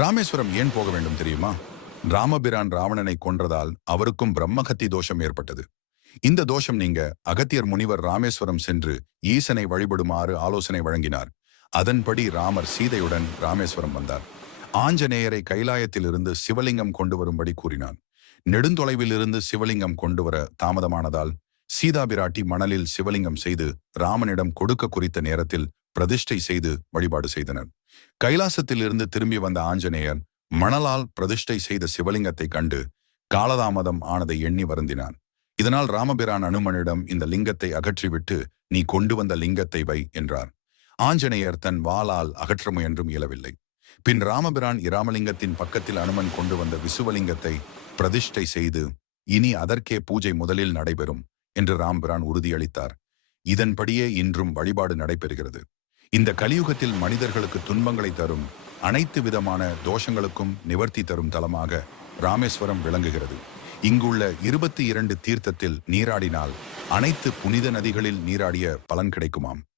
ராமேஸ்வரம் ஏன் போக வேண்டும் தெரியுமா? ராமபிரான் ராவணனை கொன்றதால் அவருக்கும் பிரம்மகத்தி தோஷம் ஏற்பட்டது. இந்த தோஷம் நீங்க அகத்தியர் முனிவர் ராமேஸ்வரம் சென்று ஈசனை வழிபடுமாறு ஆலோசனை வழங்கினார். அதன்படி ராமர் சீதையுடன் ராமேஸ்வரம் வந்தார். ஆஞ்சநேயரை கைலாயத்திலிருந்து சிவலிங்கம் கொண்டு வரும்படி கூறினான். நெடுந்தொலைவிலிருந்து சிவலிங்கம் கொண்டு வர தாமதமானதால் சீதா பிராட்டி மணலில் சிவலிங்கம் செய்து ராமனிடம் கொடுக்க குறித்த நேரத்தில் பிரதிஷ்டை செய்து வழிபாடு செய்தனர். கைலாசத்திலிருந்து திரும்பி வந்த ஆஞ்சநேயர் மணலால் பிரதிஷ்டை செய்த சிவலிங்கத்தை கண்டு காலதாமதம் ஆனதை எண்ணி வருந்தினான். இதனால் ராமபிரான் அனுமனிடம் இந்த லிங்கத்தை அகற்றிவிட்டு நீ கொண்டு வந்த லிங்கத்தை வை என்றார். ஆஞ்சநேயர் தன் வாளால் அகற்ற முயன்றும் இயலவில்லை. பின் ராமபிரான் இராமலிங்கத்தின் பக்கத்தில் அனுமன் கொண்டு வந்த விசுவலிங்கத்தை பிரதிஷ்டை செய்து இனி அதற்கே பூஜை முதலில் நடைபெறும் என்று ராம்பிரான் உறுதியளித்தார். இதன்படியே இன்றும் வழிபாடு நடைபெறுகிறது. இந்த கலியுகத்தில் மனிதர்களுக்கு துன்பங்களை தரும் அனைத்து விதமான தோஷங்களுக்கும் நிவர்த்தி தரும் தலமாக ராமேஸ்வரம் விளங்குகிறது. இங்குள்ள 22 தீர்த்தத்தில் நீராடினால் அனைத்து புனித நதிகளில் நீராடிய பலன் கிடைக்குமாம்.